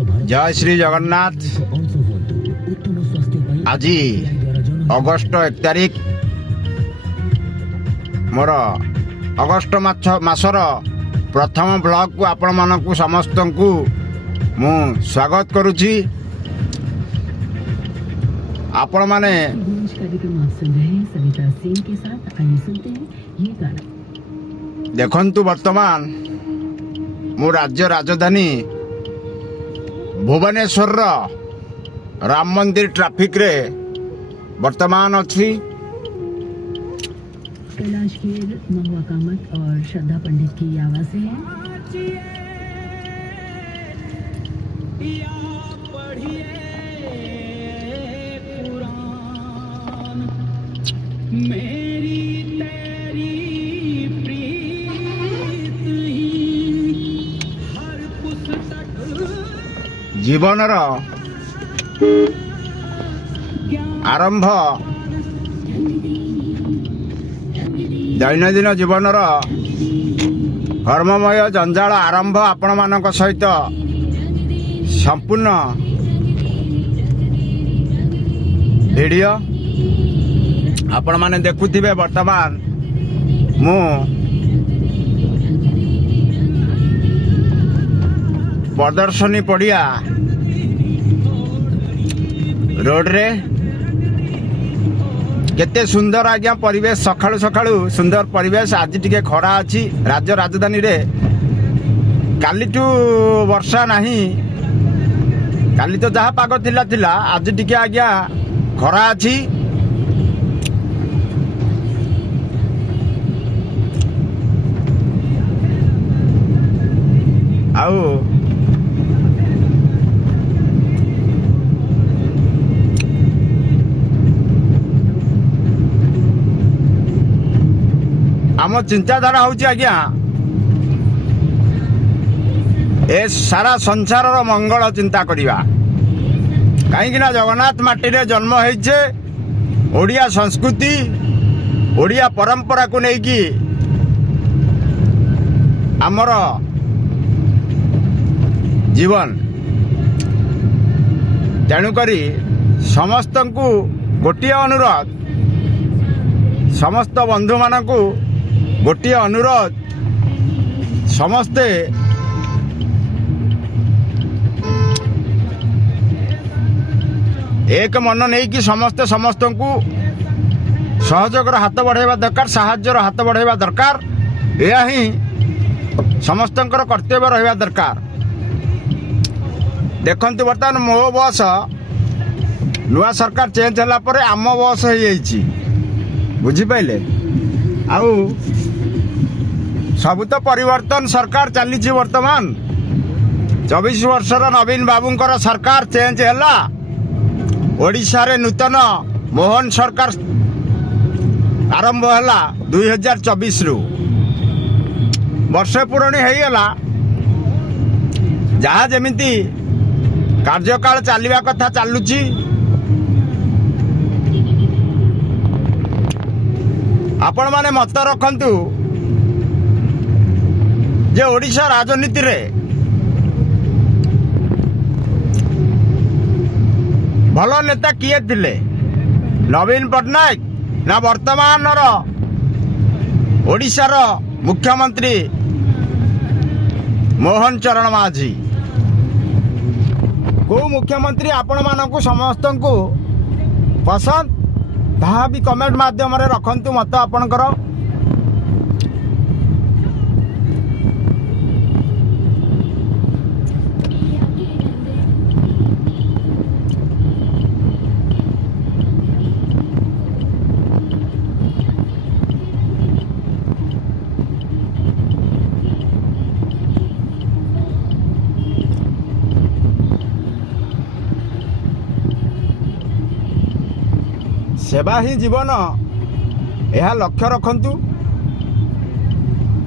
जय श्री जगन्नाथ। आज अगस्ट 1 तारिख मोर अगस्ट मासर प्रथम ब्लॉग को आपण मानकु समस्त को मु स्वागत करुछि। आपण माने देखंतु वर्तमान मु राज्य राजधानी भुवनेश्वर राम मंदिर ट्रैफिक रे वर्तमान अच्छी। कैलाश खेर, महुआ कामत और श्रद्धा पंडित की आवाज है। मेरी तेरी प्रीत ही हर पुस्तक जीवनर आरंभ दैनंदिन जीवनर कर्ममय जंजाल आरंभ आपण मानक सहित संपूर्ण वीडियो आपण माने देखुथिबे। वर्तमान मु प्रदर्शनी पड़िया रोड रे केते सुंदर आज्ञा परिवेश सकाळु सकाळु सुंदर परिवेश। आज टिके खरा अछि राज्य राजधानी रे। कालीटू वर्षा नहीं, काली तो जहाँ पाग थिला थिला आज टिके आज्ञा खरा अछि। आउ आम चिंताधारा होची आज्ञा ए सारा संसार मंगल चिंता करिवा। कहीं ना जगन्नाथ माटी रे जन्म होइछे। ओडिया संस्कृति ओडिया परंपरा को लेकी आमर जीवन। तेणुकरी समस्त को गोटे अनुरोध, समस्त बंधु मानक गोटे अनुरोध, समस्ते एक मन नहीं कि समस्ते समस्त को सहयोगर हाथ बढ़ाइबा दरकार, साहाय्यर हाथ बढ़ाइबा दरकार। यह ही समस्तंकर कर्तव्य रहिबा दरकार। देखंतु वर्तमान मो बस नुआ सरकार चेंज होला परे आम बस हो जाइछि, बुझी पाइले। आउ सब तो परिवर्तन सरकार चली। वर्तमान 24 वर्षर नवीन बाबूंकर सरकार चेंज हैला। ओडिशा रे नूतन मोहन सरकार आरंभ हैला 2024 रु। वर्षे पुराणी हैगला। जहाँ जेमिति कार्यकाल चलवा कथा चलुची। आपण माने मत रखंतु जे ओडिशा राजनीति रे भल नेता किए थिले, नवीन पट्टनायक ना वर्तमान ओडिशार मुख्यमंत्री मोहन चरण माझी। को मुख्यमंत्री आपण मानकु समस्त को पसंद ताहा भी कमेंट माध्यम रे रखंतु मत आपणकर। सेवा ही जीवन यह लक्ष्य रखंतु।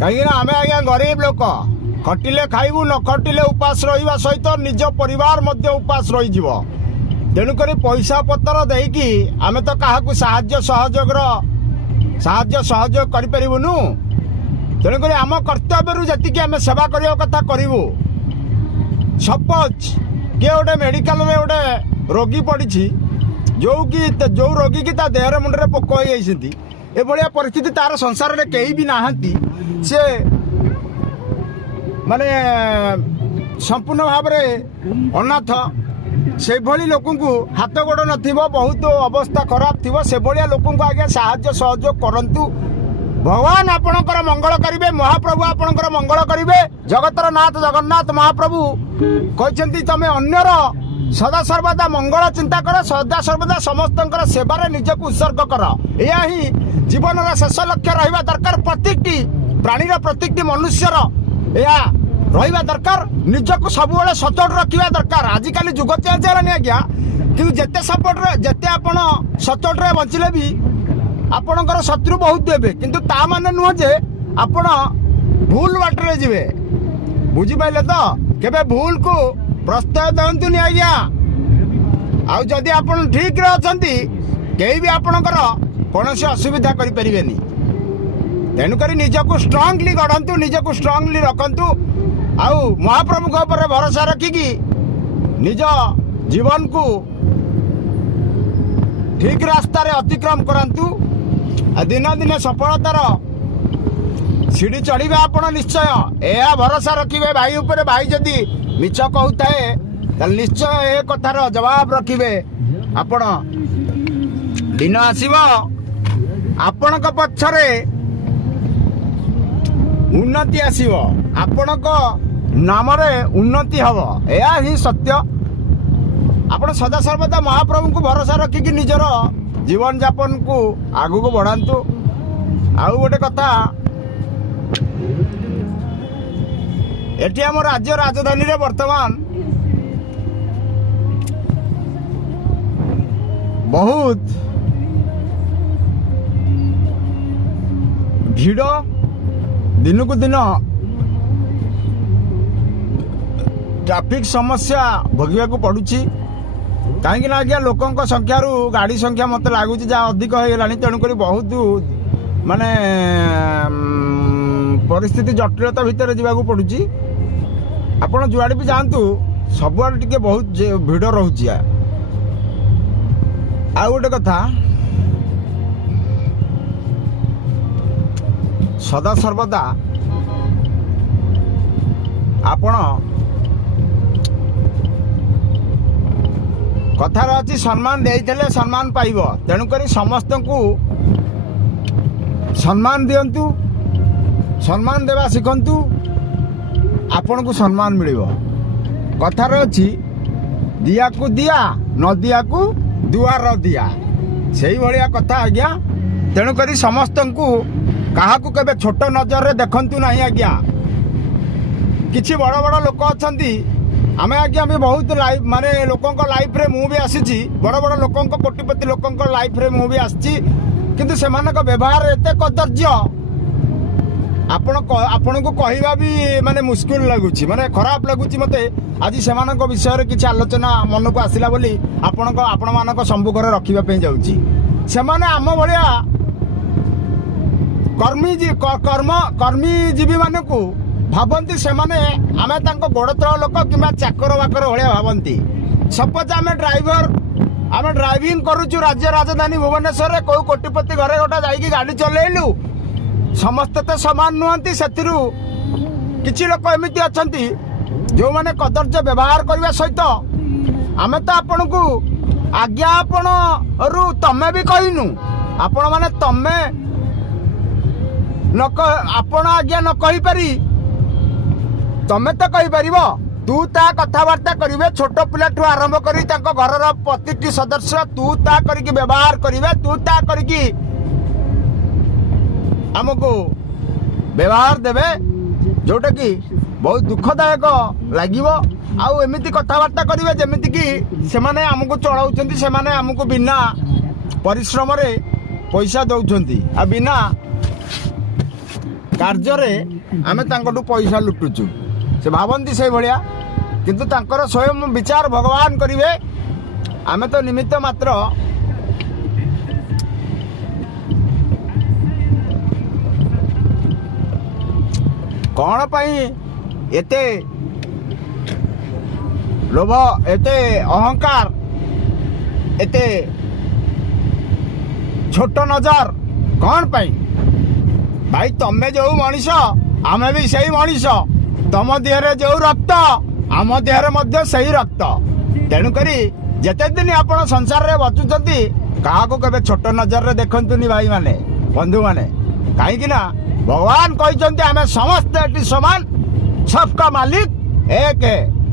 कहीं आमे आज्ञा गरीब लोक खटिले खाइबू, न खटिले उपास रहिबा सहित निज परिवार मध्य उपास रही जीव। तेणुक पैसा पतर देकी आमे तो काहाकू साहाय्य सहयोग करिपरिबुनु। तेणुक आम कर्तव्य जी आम सेवा करने कथा करूँ। सपोज किए गोटे मेडिकल में गोटे रोगी पड़ी जो रोगी की देहर मुंडे पोक हो जाती एभलिया परिस्थिति तार संसार में कहीं भी नहांती से माने संपूर्ण भाव में अनाथ से भली लोक हाथ गोड़ न बहुत अवस्था खराब थी से भाया लोक आज्ञा साहाय्य सहयोग करंतु भगवान आपणकर मंगल करिवे महाप्रभु आपणकर मंगल करिवे जगतर नाथ जगन्नाथ महाप्रभु कहते तमें अन्यर सदा सर्वदा मंगल चिंता कर सदा सर्वदा समस्त सेवार निजक उत्सर्ग कर यह ही जीवन शेष लक्ष्य रहा दरकार प्रत्येकटी प्राणीर प्रत्येकटी मनुष्यर यह रहा दरकार निजक सब सचोट रखा दरकार आजिकल जुग चेंज है आज्ञा कि जिते सपोर्ट जिते आप सचोट बंचले भी आपणकर शत्रु बहुत देवे किंतु ता माने नुह जे आपण भूल बाटरे जीवे बुझिपारे तो केबे भूल को प्रस्ताव दंतुनि आज्ञा आउ जदि आपण ठीक रे अछंती केही भी आपणकर कोनोसी असुविधा करि परिबेनी तेणुकरी निजको स्ट्रांगली गढ़ंतु निजको स्ट्रांगली रखंतु आउ महाप्रभु को ऊपर भरोसा रखिकी निज जीवन को ठीक रास्ता रे अतिक्रम करंतु दिन दिन सफलतार सीढ़ी चढ़े आपण निश्चय यह भरोसा रखिए भाई ऊपर भाई जदि मिछ कहूए निश्चय ए कथार जवाब रखिए आपण दिन आसीब आपण पक्षरे उन्नति आसीब आपण नाम उन्नति हम यह ही सत्य आपण सदा सर्वदा महाप्रभु को भरोसा रखिकी निजर जीवन यापन को आगु को बढ़ातु आउ गोटे कथा एटी आम राज्य राजधानी रे वर्तमान बहुत भीड़ दिन को दिन ट्रैफिक समस्या भोगवा को पड़ुछि कहीं आज्ञा लोकों संख्या गाड़ी संख्या मत लगुच जहाँ अधिक हो गला तेणुक बहुत माने परिस्थिति जटिलता भितर जावाक पड़ुछि आपण जुआड़े भी जातु सबुआड़े टिके बहुत भिड़ रोचे आ गोटे कथा सदा सर्वदा आपण कथार अच्छी सम्मान देते सम्मान पाइब तेणुक समस्त को सम्मान दिंतु सम्मान देवा शिखंतु आपण को सम्मान मिल कथार अच्छी दिया को दिया न दिया को दुआर दिया से भाया कथा आज्ञा तेणुक समस्त को क्या केबे छोट नजर रे देखंतु नहीं आज्ञा किछि बड़ बड़ लोक अच्छा आमे आज्ञा भी बहुत लाइफ माने लोकों लाइफ रे मु भी आसी बड़ बड़ लोकों कोटिपति लोकों लाइफ रे मु भी आसी किंतु सेमानक व्यवहार एते कदर्य आपण को कहवा भी माने मुश्किल लगुच माने खराब लगुच मते आज सेमानक विषय रे किछि आलोचना मन को आसिला बोली आपण मानक सम्मुख रे रखिबा पे जाउची सेमाने आम भलिया कर्मीजीवी मानकू भावती से आम गोड़ तल लोक कि चाकर बाकर भाया भावती सपोज आम ड्राइवर आम ड्राइविंग करुचु राज्य राजधानी भुवनेश्वर में कौ कोटिपति घरे गोटे जाइए गाड़ी चलैलु समस्ते तो सामान नुहति से किसी लोक एमती अच्छा जो मैंने कदर्य व्यवहार करने सहित आम तो आपण को आज्ञा आपण तमें भी कहनु आपण मैंने तमें आपण आज्ञा न कही पारी तमें तो कहीपर तू ता कथबार्ता करेंगे छोट पिला ठू आरंभ कर घर प्रति सदस्य तू ता करके व्यवहार करेंगे तू ता करके आमको व्यवहार देवे जोटा कि बहुत दुखदायक लगे आमती कथबार्ता करेंगे जमीक कि से आमको चलाऊँ से आमको बिना परिश्रम रे पैसा दौरान आ बिना कार्य आम पैसा लुटुचु से भावती से भाया किंतु तांकर स्वयं विचार भगवान करेंगे आम तो निमित्त मात्र कौन पाई एते ଲୋଭ ଏତେ ଅହଙ୍କାର ଏତେ ଛୋଟ ନଜର କ'ଣ ପାଇଁ? ଭାଇ ତମେ ଯୋଉ ମଣିଷ ଆମେ ବି ସେଇ ମଣିଷ, ତମ ଦେହରେ ଯୋଉ ରକ୍ତ ଆମ ଦେହରେ ମଧ୍ୟ ସେଇ ରକ୍ତ। ତେଣୁକରି ଯେତେ ଦିନ ଆପଣ ସଂସାରରେ ବଞ୍ଚୁଛନ୍ତି କାହାକୁ କେବେ ଛୋଟ ନଜରରେ ଦେଖନ୍ତୁନି ଭାଇମାନେ, ବନ୍ଧୁମାନେ। କାହିଁକି ନା ଭଗବାନ କହିଛନ୍ତି ଆମେ ସମସ୍ତେ ଏଠି ସମାନ, ସବକା ମାଲିକ ଏକ।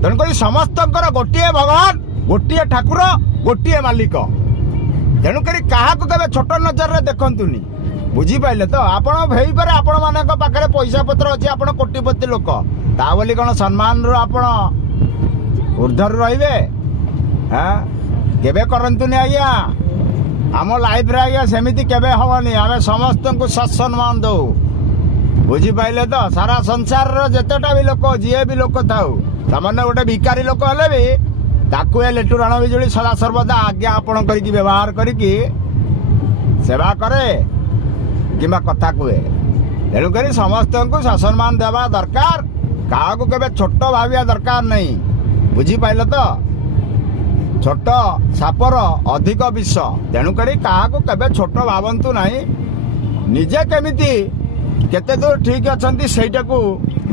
ତେଣୁକରି ସମସ୍ତଙ୍କର ଗୋଟିଏ ଭଗବାନ, ଗୋଟିଏ ଠାକୁର, ଗୋଟିଏ ମାଲିକ। ତେଣୁକରି କାହାକୁ କେବେ ଛୋଟ ନଜରରେ ଦେଖନ୍ତୁନି। ବୁଝିପାରିଲେ ତ? ଆପଣ ହେଇପାରେ ଆପଣ ମାନଙ୍କ ପାଖରେ ପଇସା ପତ୍ର ଅଛି, ଆପଣ କୋଟିପତି ଲୋକ, ତା ବୋଲି କ'ଣ ସମ୍ମାନରୁ ଆପଣ ଉର୍ଦ୍ଧ୍ୱରେ ରହିବେ? ହଁ, କେବେ କରନ୍ତୁନି ଆଜ୍ଞା। ଆମ ଲାଇଫରେ ଆଜ୍ଞା ସେମିତି କେବେ ହବନି। ଆମେ ସମସ୍ତଙ୍କୁ ସତ୍ସମ୍ମାନ ଦଉ। ବୁଝିପାରିଲେ ତ? ସାରା ସଂସାରର ଯେତେଟା ବି ଲୋକ, ଯିଏ ବି ଲୋକ ଥାଉ, ତାମାନେ ଗୋଟେ ଭିକାରୀ ଲୋକ ହେଲେ ବି ତାକୁ ଏ ଲେଟୁ ରାଣ ବିଜୁଳି ସଦା ସର୍ବଦା ଆଜ୍ଞା ଆପଣ କରିକି ବ୍ୟବହାର କରିକି ସେବା କରେ କିମ୍ବା କଥା କୁହେ। ତେଣୁକରି ସମସ୍ତଙ୍କୁ ସମ୍ମାନ ଦେବା ଦରକାର, କାହାକୁ କେବେ ଛୋଟ ଭାବିବା ଦରକାର ନାହିଁ। ବୁଝିପାରିଲ ତ? ଛୋଟ ସାପର ଅଧିକ ବିଷ। ତେଣୁକରି କାହାକୁ କେବେ ଛୋଟ ଭାବନ୍ତୁ ନାହିଁ। ନିଜେ କେମିତି କେତେ ଦୂର ଠିକ ଅଛନ୍ତି ସେଇଟାକୁ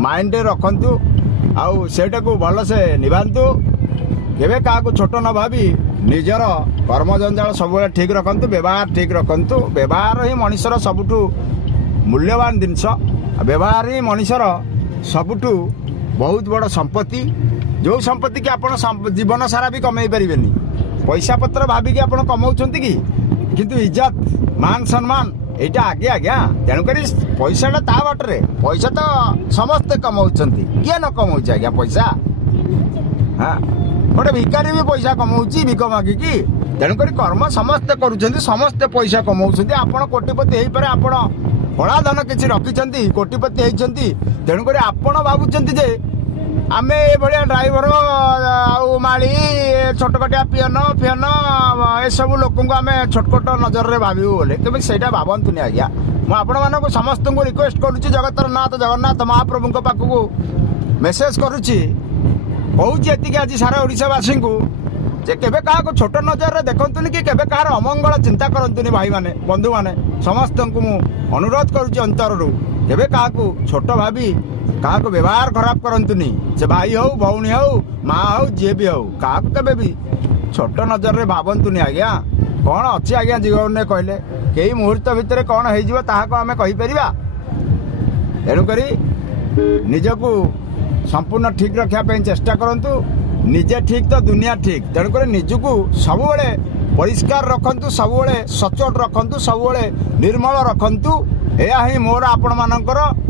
ମାଇଣ୍ଡରେ ରଖନ୍ତୁ, ଆଉ ସେଇଟାକୁ ଭଲସେ ନିଭାନ୍ତୁ। କେବେ କାହାକୁ ଛୋଟ ନ ଭାବି ନିଜର କର୍ମଜଞ୍ଜାଳ ସବୁବେଳେ ଠିକ ରଖନ୍ତୁ, ବ୍ୟବହାର ଠିକ ରଖନ୍ତୁ। ବ୍ୟବହାର ହିଁ ମଣିଷର ସବୁଠୁ ମୂଲ୍ୟବାନ ଜିନିଷ। ବ୍ୟବହାର ହିଁ ମଣିଷର ସବୁଠୁ ବହୁତ ବଡ଼ ସମ୍ପତ୍ତି, ଯେଉଁ ସମ୍ପତ୍ତି କି ଆପଣ ଜୀବନ ସାରା ବି କମେଇ ପାରିବେନି। ପଇସା ପତ୍ର ଭାବିକି ଆପଣ କମାଉଛନ୍ତି କି? କିନ୍ତୁ ଇଜ୍ଜତ, ମାନ ସମ୍ମାନ এইটা আগে আজ্ঞা। তেণুকরি পয়সাটা তা বাটরে, পয়সা তো সমস্তে কমাউଛନ୍ତି, কিଏ ନ କମାଉଛି ଆଜ୍ଞା ପଇସା? হ্যাঁ, ଗୋଟେ ଭିକାରୀ ବି ପଇସା କମାଉଛି ଭିକ ମାଗିକି। ତେଣୁକରି କର୍ମ ସମସ୍ତେ କରୁଛନ୍ତି, ସମସ୍ତେ ପଇସା କମାଉଛନ୍ତି। ଆପଣ କୋଟିପତି ହେଇପାରେ, ଆପଣ କଳା ଧନ କିଛି ରଖିଛନ୍ତି, କୋଟିପତି ହେଇଛନ୍ତି। ତେଣୁକରି ଆପଣ ଭାବୁଛନ୍ତି ଯେ ଆମେ ଏଭଳିଆ ଡ୍ରାଇଭର ଆଉ ମାଳି ଛୋଟକଟିଆ ପିଅନ ଫିଅନ ଏସବୁ ଲୋକଙ୍କୁ ଆମେ ଛୋଟକୋଟ ନଜରରେ ଭାବିବୁ ବୋଲି କେବେ ସେଇଟା ଭାବନ୍ତୁନି ଆଜ୍ଞା। ମୁଁ ଆପଣମାନଙ୍କୁ ସମସ୍ତଙ୍କୁ ରିକ୍ୱେଷ୍ଟ କରୁଛି, ଜଗତର ନାଥ ଜଗନ୍ନାଥ ମହାପ୍ରଭୁଙ୍କ ପାଖକୁ ମେସେଜ କରୁଛି, କହୁଛି ଏତିକି ଆଜି ସାରା ଓଡ଼ିଶାବାସୀଙ୍କୁ ଯେ କେବେ କାହାକୁ ଛୋଟ ନଜରରେ ଦେଖନ୍ତୁନି କି କେବେ କାହାର ଅମଙ୍ଗଳ ଚିନ୍ତା କରନ୍ତୁନି ଭାଇମାନେ, ବନ୍ଧୁମାନେ। ସମସ୍ତଙ୍କୁ ମୁଁ ଅନୁରୋଧ କରୁଛି ଅନ୍ତରରୁ, କେବେ କାହାକୁ ଛୋଟ ଭାବି କାହାକୁ ବ୍ୟବହାର ଖରାପ କରନ୍ତୁନି। ସେ ଭାଇ ହଉ, ଭଉଣୀ ହଉ, ମା ହଉ, ଯିଏ ବି ହଉ, କାହାକୁ କେବେ ବି ଛୋଟ ନଜରରେ ଭାବନ୍ତୁନି ଆଜ୍ଞା। କ'ଣ ଅଛି ଆଜ୍ଞା ଜୀବନରେ କହିଲେ? କେଇ ମୁହୂର୍ତ୍ତ ଭିତରେ କ'ଣ ହେଇଯିବ ତାହାକୁ ଆମେ କହିପାରିବା? ତେଣୁକରି ନିଜକୁ ସମ୍ପୂର୍ଣ୍ଣ ଠିକ ରଖିବା ପାଇଁ ଚେଷ୍ଟା କରନ୍ତୁ। ନିଜେ ଠିକ ତ ଦୁନିଆ ଠିକ। ତେଣୁକରି ନିଜକୁ ସବୁବେଳେ ପରିଷ୍କାର ରଖନ୍ତୁ, ସବୁବେଳେ ସଚ୍ଚୋଟ ରଖନ୍ତୁ, ସବୁବେଳେ ନିର୍ମଳ ରଖନ୍ତୁ। ଏହା ହିଁ ମୋର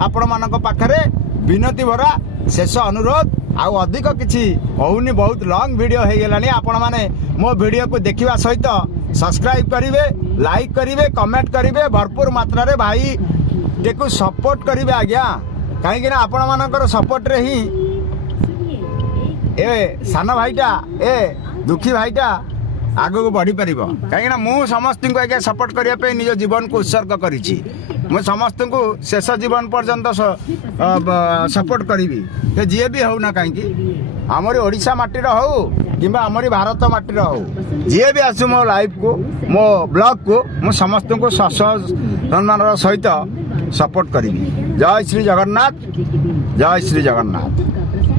ଆପଣମାନଙ୍କ ପାଖରେ ବିନତି ଭରା ଶେଷ ଅନୁରୋଧ। ଆଉ ଅଧିକ କିଛି କହୁନି, ବହୁତ ଲଙ୍ଗ ଭିଡ଼ିଓ ହେଇଗଲାଣି। ଆପଣମାନେ ମୋ ଭିଡ଼ିଓକୁ ଦେଖିବା ସହିତ ସବସ୍କ୍ରାଇବ୍ କରିବେ, ଲାଇକ୍ କରିବେ, କମେଣ୍ଟ କରିବେ, ଭରପୁର ମାତ୍ରାରେ ଭାଇଟିକୁ ସପୋର୍ଟ କରିବେ ଆଜ୍ଞା। କାହିଁକିନା ଆପଣମାନଙ୍କର ସପୋର୍ଟରେ ହିଁ ଏ ସାନ ଭାଇଟା, ଏ ଦୁଃଖୀ ଭାଇଟା ଆଗକୁ ବଢ଼ିପାରିବ। କାହିଁକିନା ମୁଁ ସମସ୍ତଙ୍କୁ ଆଜ୍ଞା ସପୋର୍ଟ କରିବା ପାଇଁ ନିଜ ଜୀବନକୁ ଉତ୍ସର୍ଗ କରିଛି। ମୁଁ ସମସ୍ତଙ୍କୁ ଶେଷ ଜୀବନ ପର୍ଯ୍ୟନ୍ତ ସପୋର୍ଟ କରିବି, ସେ ଯିଏ ବି ହଉ ନା କାହିଁକି, ଆମରି ଓଡ଼ିଶା ମାଟିର ହଉ କିମ୍ବା ଆମରି ଭାରତ ମାଟିର ହଉ, ଯିଏ ବି ଆସୁ ମୋ ଲାଇଫକୁ, ମୋ ବ୍ଲଗକୁ, ମୁଁ ସମସ୍ତଙ୍କୁ ସମ୍ମାନର ସହିତ ସପୋର୍ଟ କରିବି। ଜୟ ଶ୍ରୀ ଜଗନ୍ନାଥ, ଜୟ ଶ୍ରୀ ଜଗନ୍ନାଥ।